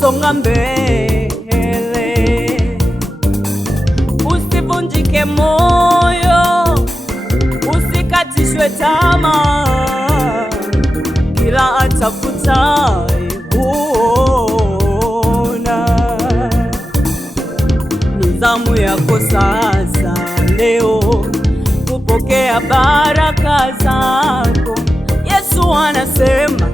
songa mbele, usivunjike moyo, usikatishwe tamaa, kila atafutaye huona. Ni zamu yako sasa leo kupokea baraka zako. Yesu anasema